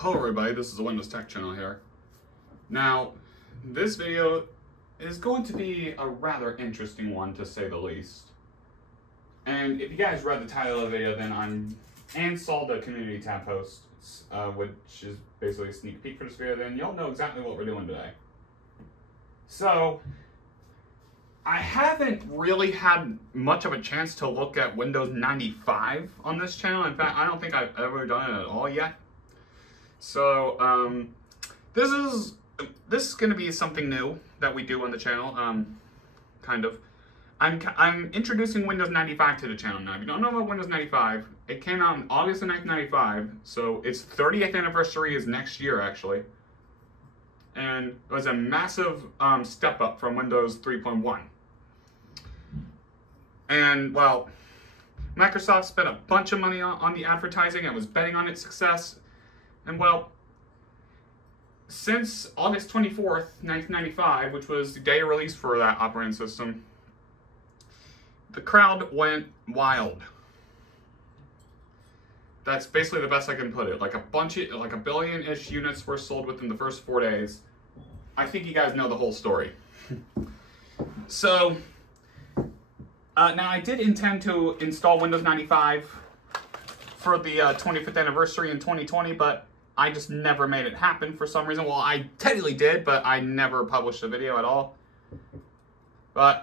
Hello everybody, this is the Windows Tech channel here. Now, this video is going to be a rather interesting one to say the least. And if you guys read the title of the video, then and saw the community tab post, which is basically a sneak peek for this video, then you'll know exactly what we're doing today. So, I haven't really had much of a chance to look at Windows 95 on this channel. In fact, I don't think I've ever done it at all yet. So, this is going to be something new that we do on the channel, kind of. I'm introducing Windows 95 to the channel now. If you don't know about Windows 95, it came out in August of 1995, so its 30th anniversary is next year, actually. And it was a massive step up from Windows 3.1. And, well, Microsoft spent a bunch of money on the advertising and was betting on its success. And, well, since August 24th, 1995, which was the day of release for that operating system, the crowd went wild. That's basically the best I can put it. Like a billion-ish units were sold within the first 4 days. I think you guys know the whole story. So, now I did intend to install Windows 95 for the 25th anniversary in 2020, but I just never made it happen for some reason. Well, I technically did, but I never published a video at all. But,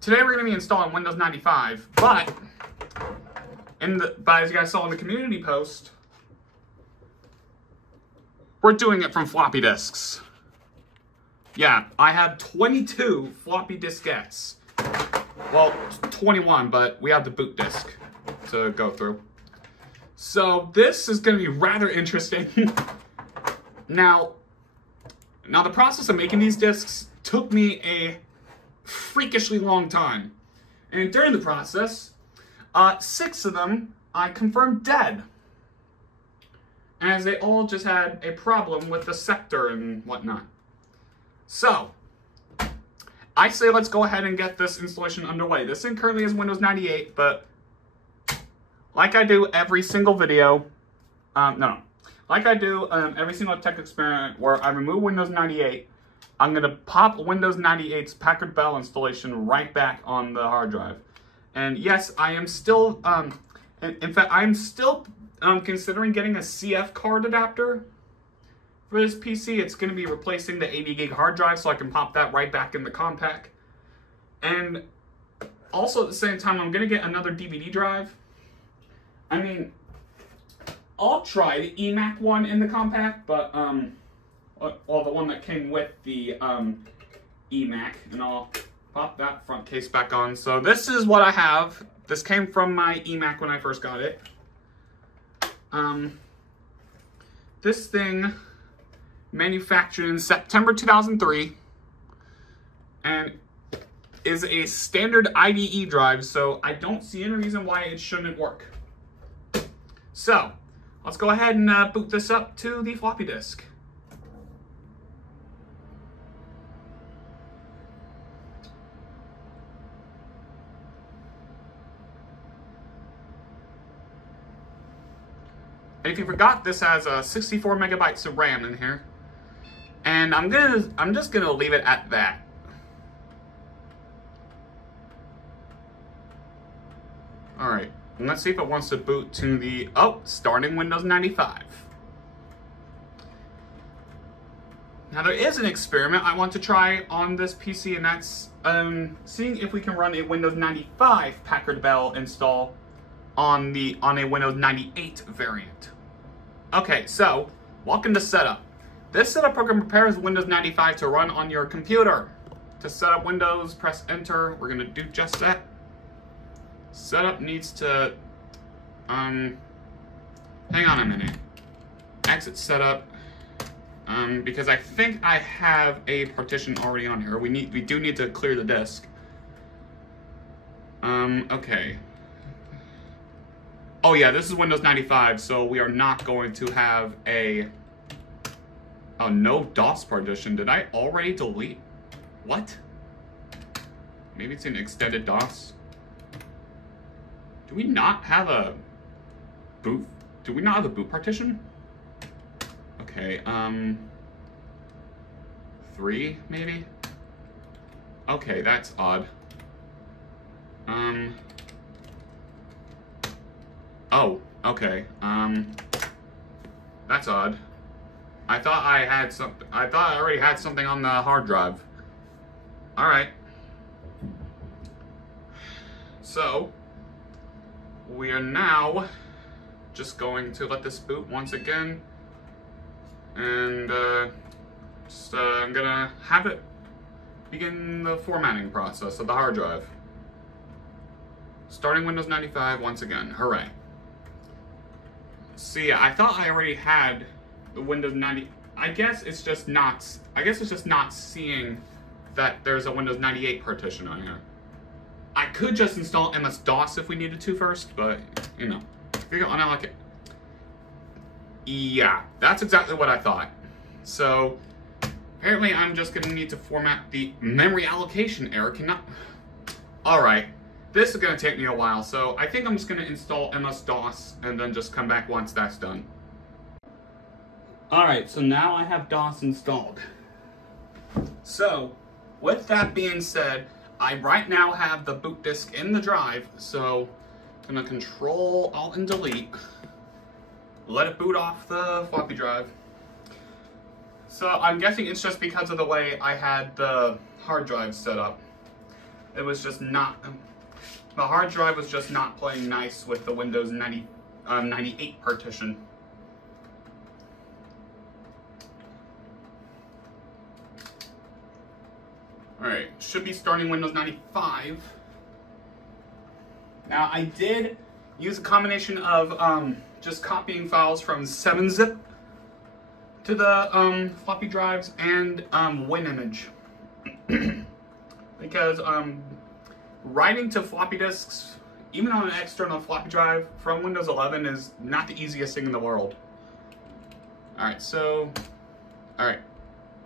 today we're going to be installing Windows 95, but as you guys saw in the community post, we're doing it from floppy disks. Yeah, I have 22 floppy diskettes. Well, 21, but we have the boot disk to go through. So this is going to be rather interesting. Now the process of making these disks took me a freakishly long time. And during the process, 6 of them I confirmed dead, as they all just had a problem with the sector and whatnot. So, I say let's go ahead and get this installation underway. This thing currently is Windows 98, but like I do every single video, like I do every single tech experiment where I remove Windows 98, I'm going to pop Windows 98's Packard Bell installation right back on the hard drive. And yes, I am still, in fact, I'm still considering getting a CF card adapter for this PC. It's going to be replacing the 80 gig hard drive, so I can pop that right back in the compact. And also at the same time, I'm going to get another DVD drive. I mean, I'll try the eMac one in the compact, but, well, the one that came with the eMac, and I'll pop that front case back on. So this is what I have. This came from my eMac when I first got it. This thing manufactured in September 2003 and is a standard IDE drive, so I don't see any reason why it shouldn't work. So, let's go ahead and boot this up to the floppy disk. And if you forgot, this has 64 megabytes of RAM in here. And I'm just gonna leave it at that. Alright, let's see if it wants to boot to the, starting Windows 95. Now there is an experiment I want to try on this PC, and that's seeing if we can run a Windows 95 Packard Bell install on a Windows 98 variant. Okay, so welcome to setup. This setup program prepares Windows 95 to run on your computer. To set up Windows, press enter. We're gonna do just that. Setup needs to, hang on a minute. Exit setup, because I think I have a partition already on here. We do need to clear the disk. Okay. Oh yeah, this is Windows 95, so we are not going to have a no DOS partition. Did I already delete? What? Maybe it's an extended DOS. Do we not have a boot? do we not have a boot partition? Okay, 3, maybe? Okay, that's odd. Oh, okay, that's odd. I thought I already had something on the hard drive. Alright. So, we are now just going to let this boot once again. And, I'm gonna have it begin the formatting process of the hard drive. Starting Windows 95 once again. Hooray. See, I thought I already had the Windows 90. I guess it's just not seeing that there's a Windows 98 partition on here. I could just install MS-DOS if we needed to first, but, you know, you're gonna like it. Yeah, that's exactly what I thought. So, apparently I'm just gonna need to format the memory allocation error. Alright, this is gonna take me a while, so I think I'm just gonna install MS-DOS and then just come back once that's done. Alright, so now I have DOS installed. So, with that being said, I right now have the boot disk in the drive, so I'm gonna Control Alt and Delete, let it boot off the floppy drive. So I'm guessing it's just because of the way I had the hard drive set up. It was just not, the hard drive was just not playing nice with the Windows 98 partition. Alright, should be starting Windows 95. Now, I did use a combination of just copying files from 7-zip to the floppy drives and WinImage. Because writing to floppy disks, even on an external floppy drive from Windows 11, is not the easiest thing in the world. Alright, so... Alright.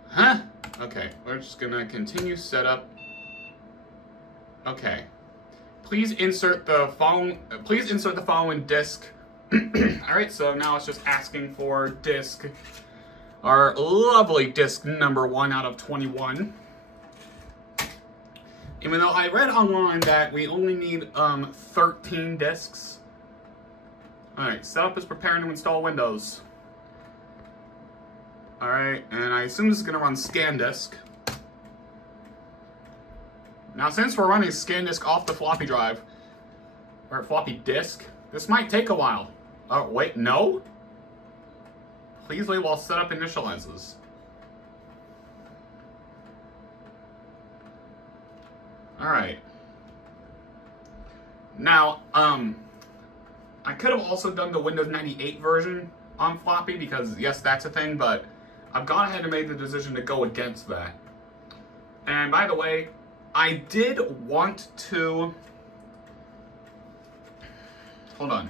Huh? Okay, we're just gonna continue setup. Okay. Please insert the following disk. Alright, so now it's just asking for disk. Our lovely disk number 1 out of 21. Even though I read online that we only need 13 disks. Alright, setup is preparing to install Windows. Alright, and I assume this is going to run ScanDisk. Now, since we're running ScanDisk off the floppy drive, or floppy disk, this might take a while. Oh, wait, no? Please wait while setup initializes. Alright. Now, I could have also done the Windows 98 version on floppy, because yes, that's a thing, but I've gone ahead and made the decision to go against that. And by the way, I did want to... Hold on.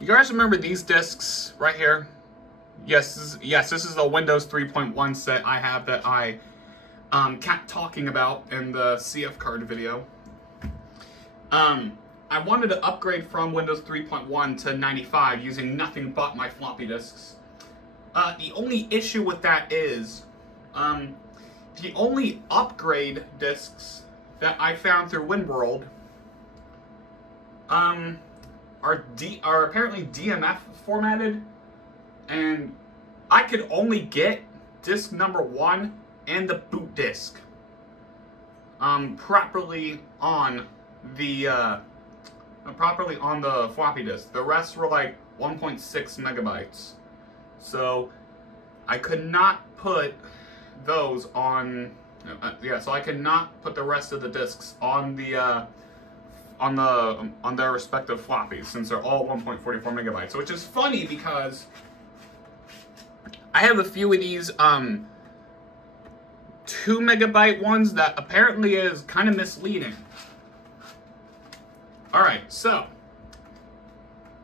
You guys remember these discs right here? Yes, this is the Windows 3.1 set I have that I kept talking about in the CF card video. I wanted to upgrade from Windows 3.1 to 95 using nothing but my floppy disks. The only issue with that is, the only upgrade disks that I found through WinWorld are apparently DMF formatted, and I could only get disk number 1 and the boot disk properly on the floppy disk. The rest were like 1.6 megabytes. So I could not put those on. So I could not put the rest of the disks on the on their respective floppies, since they're all 1.44 megabytes. Which is funny because I have a few of these 2 megabyte ones that apparently is kind of misleading. Alright, so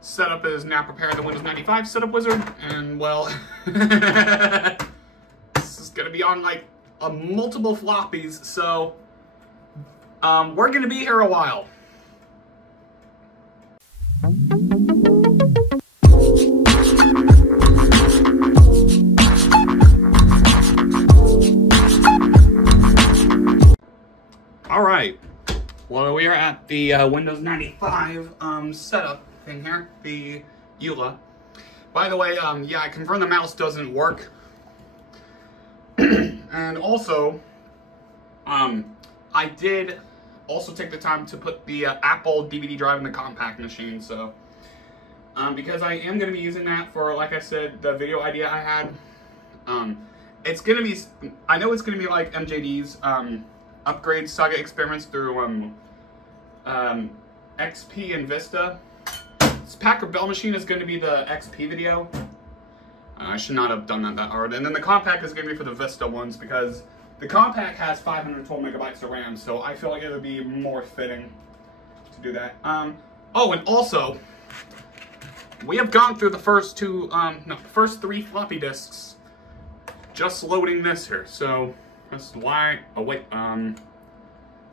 setup is now preparing the Windows 95 setup wizard, and well, this is gonna be on like multiple floppies, so we're gonna be here a while. Well, we are at the Windows 95 setup thing here, the EULA. By the way, yeah, I confirmed the mouse doesn't work. And also, I did also take the time to put the Apple DVD drive in the compact machine, so because I am going to be using that for, like I said, the video idea I had. It's going to be, I know it's going to be like MJD's upgrade saga experiments through XP and Vista. This Packard Bell machine is going to be the XP video. I should not have done that hard. And then the compact is going to be for the Vista ones, because the compact has 512 megabytes of RAM, so I feel like it would be more fitting to do that. Oh, and also, we have gone through the first first 3 floppy disks, just loading this here. So that's why. Oh wait,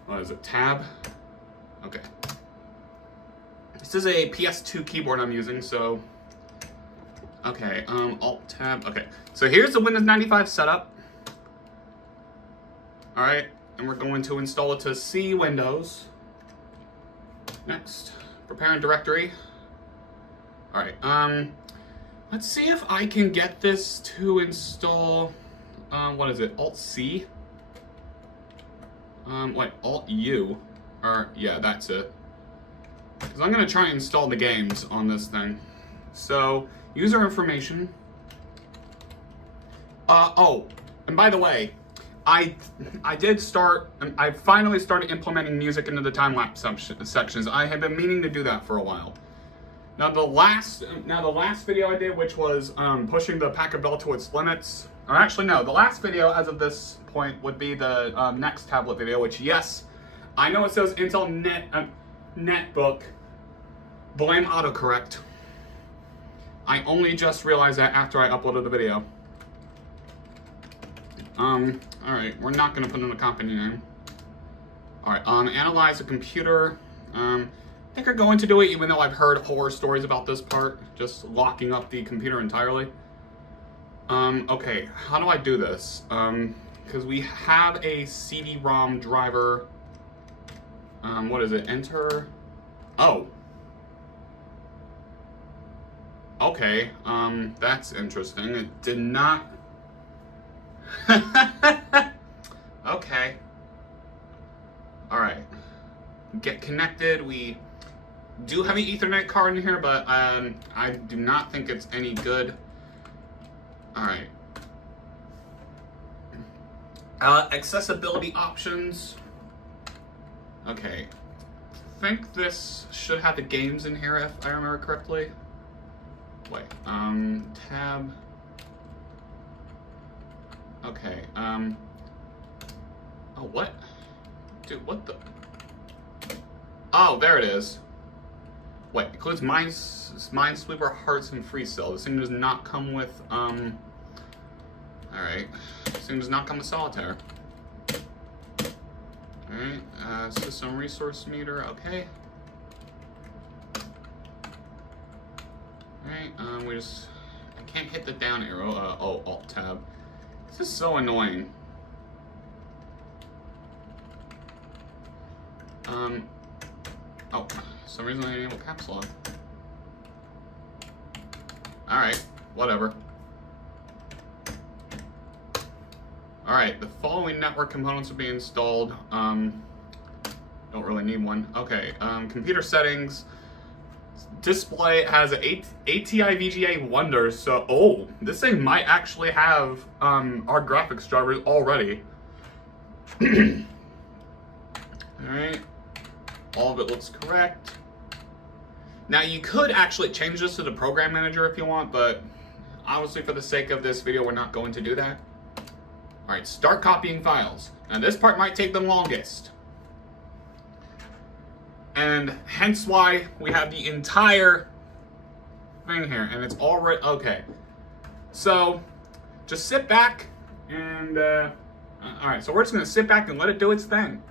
what is it? Tab. Okay. This is a PS2 keyboard I'm using, so. Okay, Alt Tab. Okay, so here's the Windows 95 setup. All right, and we're going to install it to C Windows. Next, prepare a directory. All right, let's see if I can get this to install. What is it? Alt C. Wait, Alt U, or yeah, that's it. Because I'm gonna try and install the games on this thing. So. User information. Oh, and by the way, I finally started implementing music into the time-lapse sections. I have been meaning to do that for a while. Now the last video I did, which was pushing the Packard Bell to its limits, or actually no, the last video as of this point would be the next tablet video, which yes, I know it says Intel Netbook, blame autocorrect. I only just realized that after I uploaded the video. Alright, we're not gonna put in a company name. Alright, analyze a computer. I think I'm going to do it, even though I've heard horror stories about this part, just locking up the computer entirely. Okay, how do I do this? Because we have a CD-ROM driver. What is it? Enter. Oh. Okay, that's interesting. It did not... Okay. Alright. Get connected. We do have an Ethernet card in here, but I do not think it's any good. Alright. Accessibility options. Okay. I think this should have the games in here, if I remember correctly. Wait, tab. Okay, oh, what? Dude, what the? Oh, there it is. Wait, includes Minesweeper, Hearts, and Freecell. This thing does not come with, alright. This thing does not come with Solitaire. Alright, system resource meter, okay. Alright, I can't hit the down arrow, oh, Alt Tab. This is so annoying. Oh, for some reason I enabled caps lock. Alright, whatever. Alright, the following network components will be installed. Don't really need one. Okay, computer settings. Display has an ATI VGA Wonders, so oh, this thing might actually have our graphics drivers already. Alright, all of it looks correct. Now you could actually change this to the program manager if you want, but obviously for the sake of this video we're not going to do that. Alright, start copying files. Now this part might take the longest. And hence why we have the entire thing here, and it's already, okay. So, just sit back and, alright, so we're just gonna sit back and let it do its thing.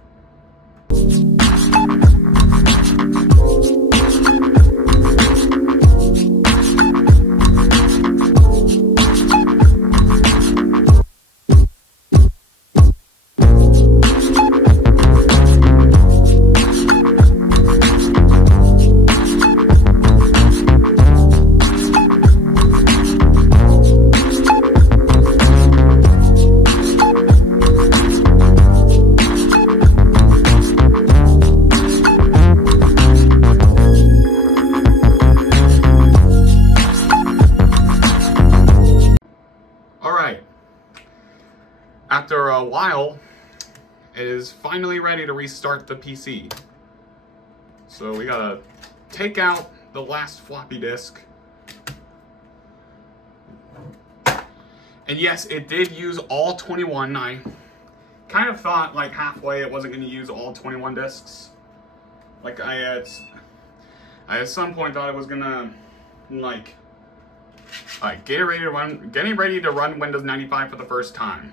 a while, it is finally ready to restart the PC. So we gotta take out the last floppy disk. And yes, it did use all 21. I kind of thought like halfway it wasn't going to use all 21 disks. Like I at some point thought it was gonna like getting ready to run Windows 95 for the first time.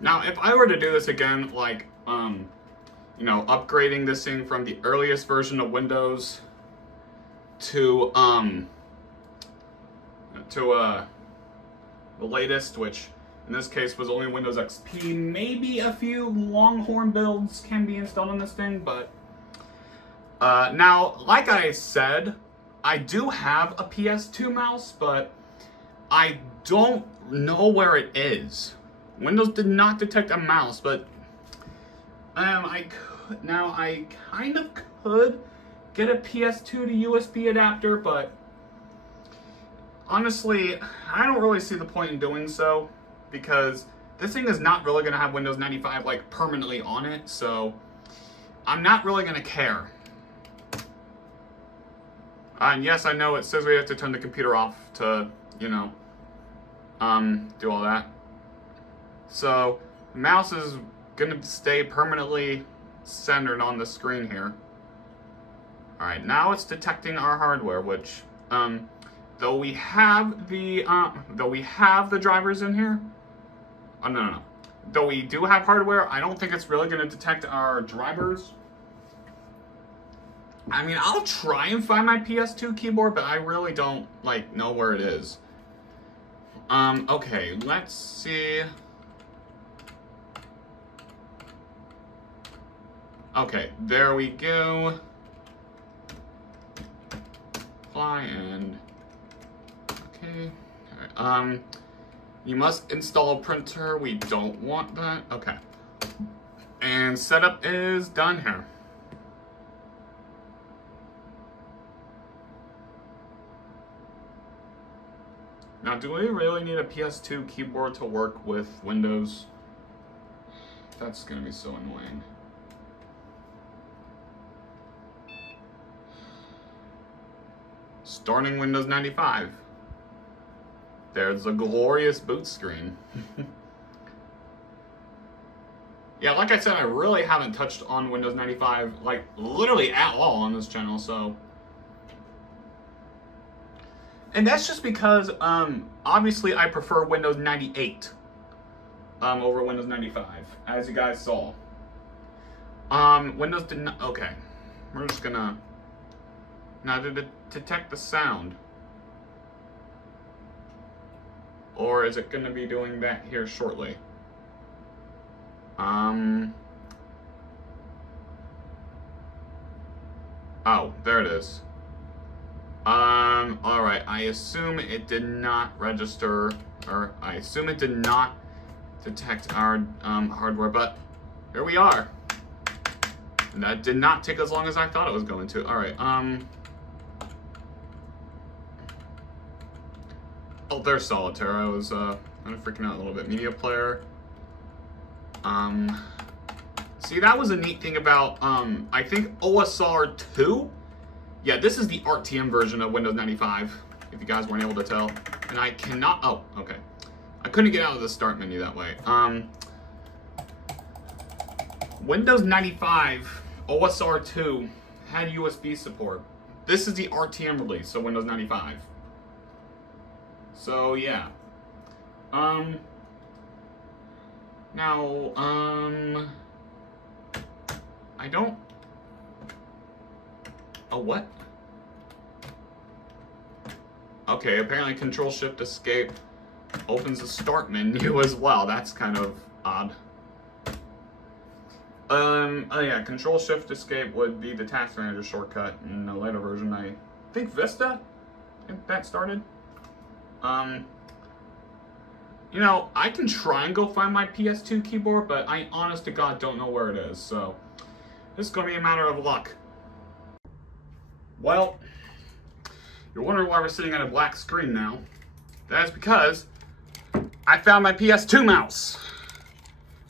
Now, if I were to do this again, like you know, upgrading this thing from the earliest version of Windows to the latest, which in this case was only Windows XP. Maybe a few Longhorn builds can be installed on this thing, but now, like I said, I do have a PS2 mouse, but I don't know where it is. Windows did not detect a mouse, but I kind of could get a PS2 to USB adapter, but honestly, I don't really see the point in doing so, because this thing is not really going to have Windows 95 like permanently on it, so I'm not really going to care. And yes, I know it says we have to turn the computer off to, you know, do all that. So the mouse is going to stay permanently centered on the screen here. All right, now it's detecting our hardware, which though we have the drivers in here. Oh no. Though we do have hardware, I don't think it's really going to detect our drivers. I mean, I'll try and find my PS2 keyboard, but I really don't like know where it is. Okay, let's see. Okay, there we go. Apply and okay. All right. You must install a printer. We don't want that. Okay. And setup is done here. Now, do we really need a PS2 keyboard to work with Windows? That's gonna be so annoying. Starting Windows 95. There's a glorious boot screen. Yeah, like I said, I really haven't touched on Windows 95, like, literally at all on this channel, so. And that's just because, obviously I prefer Windows 98 over Windows 95, as you guys saw. Windows did not, okay. We're just gonna, now to detect the sound. Or is it gonna be doing that here shortly? Oh, there it is. Alright, I assume it did not register, or I assume it did not detect our, hardware, but here we are. And that did not take as long as I thought it was going to. Alright, oh, there's Solitaire. I was, kind of freaking out a little bit. Media player. See, that was a neat thing about, I think OSR 2? Yeah, this is the RTM version of Windows 95, if you guys weren't able to tell. And I cannot, oh, okay. I couldn't get out of the start menu that way. Windows 95, OSR 2, had USB support. This is the RTM release, so Windows 95. So, yeah. Now, I don't... Oh, what? Okay, apparently Control-Shift-Escape opens the start menu as well. That's kind of odd. Oh yeah, Control-Shift-Escape would be the Task Manager shortcut in a later version. I think Vista, I think that started. You know, I can try and go find my PS2 keyboard, but I honest to God don't know where it is, so this is going to be a matter of luck. Well, You're wondering why we're sitting at a black screen now. That's because I found my PS2 mouse.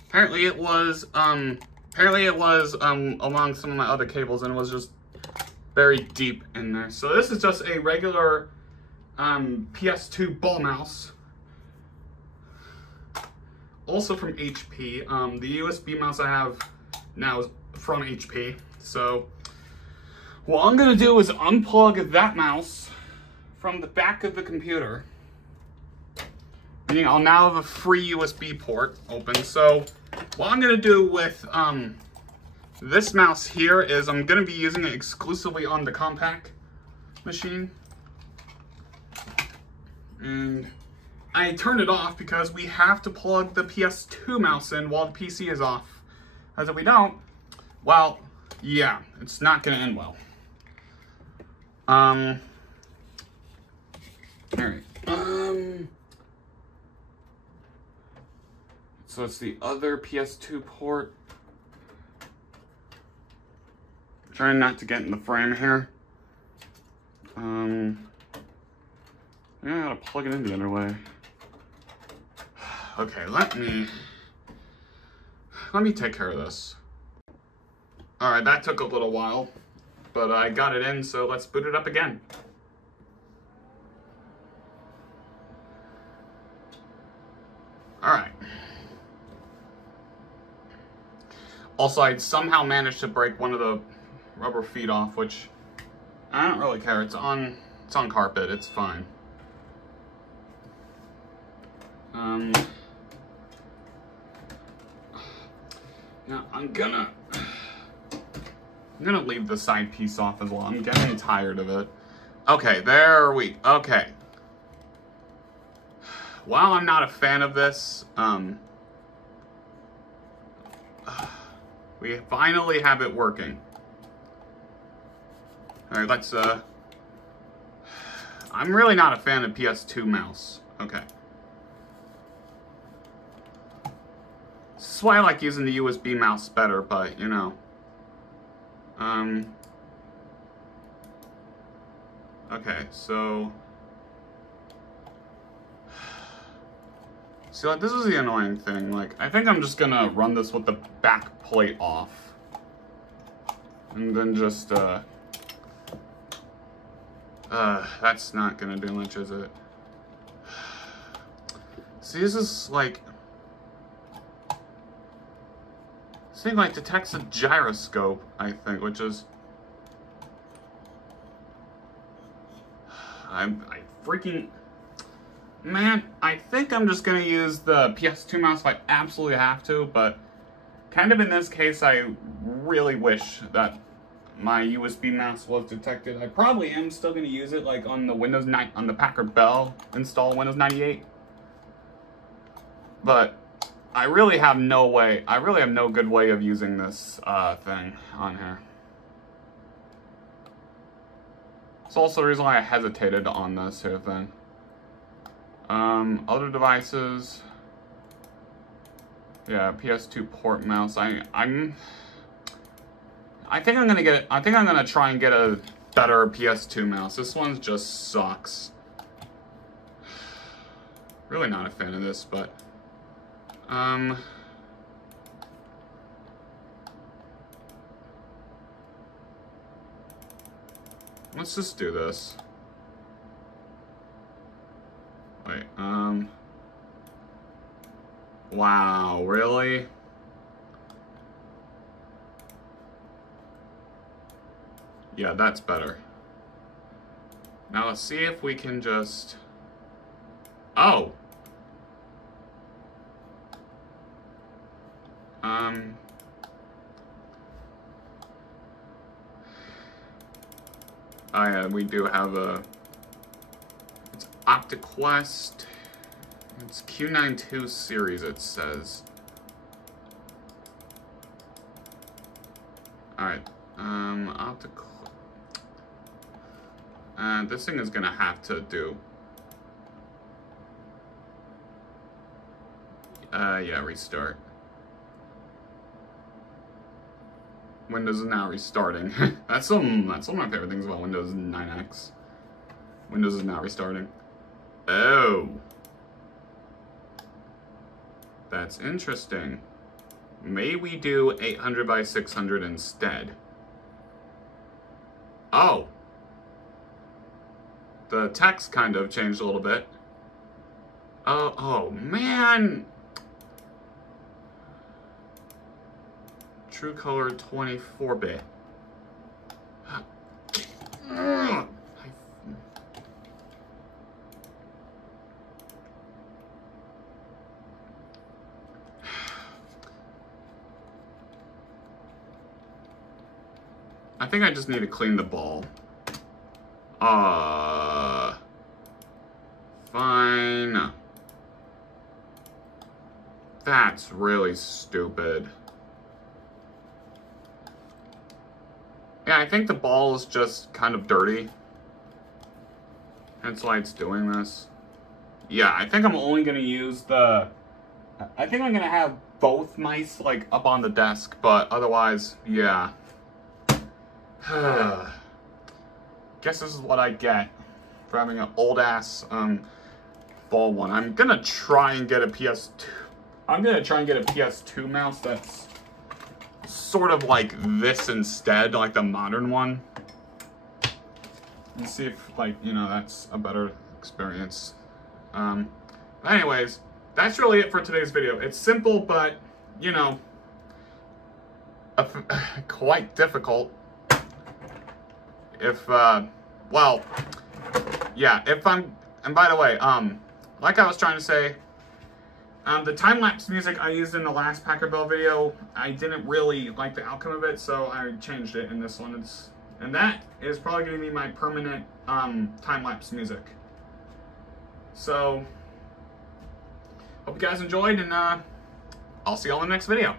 Apparently it was among some of my other cables, and it was just buried deep in there. So this is just a regular PS2 ball mouse. Also from HP. The USB mouse I have now is from HP. So what I'm gonna do is unplug that mouse from the back of the computer. Meaning I'll now have a free USB port open. So what I'm gonna do with this mouse here is I'm gonna be using it exclusively on the compact machine. And I turned it off because we have to plug the PS2 mouse in while the PC is off. As if we don't, well, yeah, it's not gonna end well. Alright. So it's the other PS2 port. Trying not to get in the frame here. Yeah, I gotta plug it in the other way. Okay, let me take care of this. Alright, that took a little while, but I got it in, so let's boot it up again. Alright. Also, I somehow managed to break one of the rubber feet off, which I don't really care. It's on carpet, it's fine. Now I'm gonna leave the side piece off as well. I'm getting tired of it. Okay, okay. While I'm not a fan of this, we finally have it working. Alright, let's, I'm really not a fan of PS2 mouse. Okay. This is why I like using the USB mouse better, but, you know. Okay, so... See, like, this is the annoying thing. Like, I think I'm just gonna run this with the back plate off. And then just, that's not gonna do much, is it? See, this is, like... This thing, like, detects a gyroscope, I think, which is... I freaking... Man, I think I'm just gonna use the PS2 mouse if I absolutely have to, but kind of in this case, I really wish that my USB mouse was detected. I probably am still gonna use it, like on the on the Packard Bell install Windows 98. But I really have no good way of using this thing on here. It's also the reason why I hesitated on this here thing. Other devices. Yeah, PS2 port mouse. I think I'm gonna try and get a better PS2 mouse. This one just sucks. Really not a fan of this, but let's just do this. Wait, wow, really? Yeah, that's better. Now let's see if we can just... Oh! Oh yeah, we do have a... It's OptiQuest. It's Q92 series, it says. Alright, this thing is gonna have to do. Yeah, restart. Windows is now restarting. That's some of my favorite things about Windows 9X. Windows is not restarting. Oh. That's interesting. May we do 800 by 600 instead? Oh. The text kind of changed a little bit. Oh man. True color 24-bit. I think I just need to clean the ball. Fine. That's really stupid. Yeah, I think the ball is just kind of dirty. That's why it's doing this. Yeah, I think I'm only gonna use the... I think I'm gonna have both mice, like, up on the desk, but otherwise, yeah. Guess this is what I get for having an old-ass, ball one. I'm gonna try and get a PS2... I'm gonna try and get a PS2 mouse that's sort of like this instead, like the modern one. And see if, like, you know, that's a better experience. Anyways, that's really it for today's video. It's simple, but, you know, quite difficult. If, well, yeah, if I'm, and by the way, like I was trying to say, the time-lapse music I used in the last Packer Bell video, I didn't really like the outcome of it, so I changed it in this one. And that is probably going to be my permanent time-lapse music. So, hope you guys enjoyed, and I'll see you all in the next video.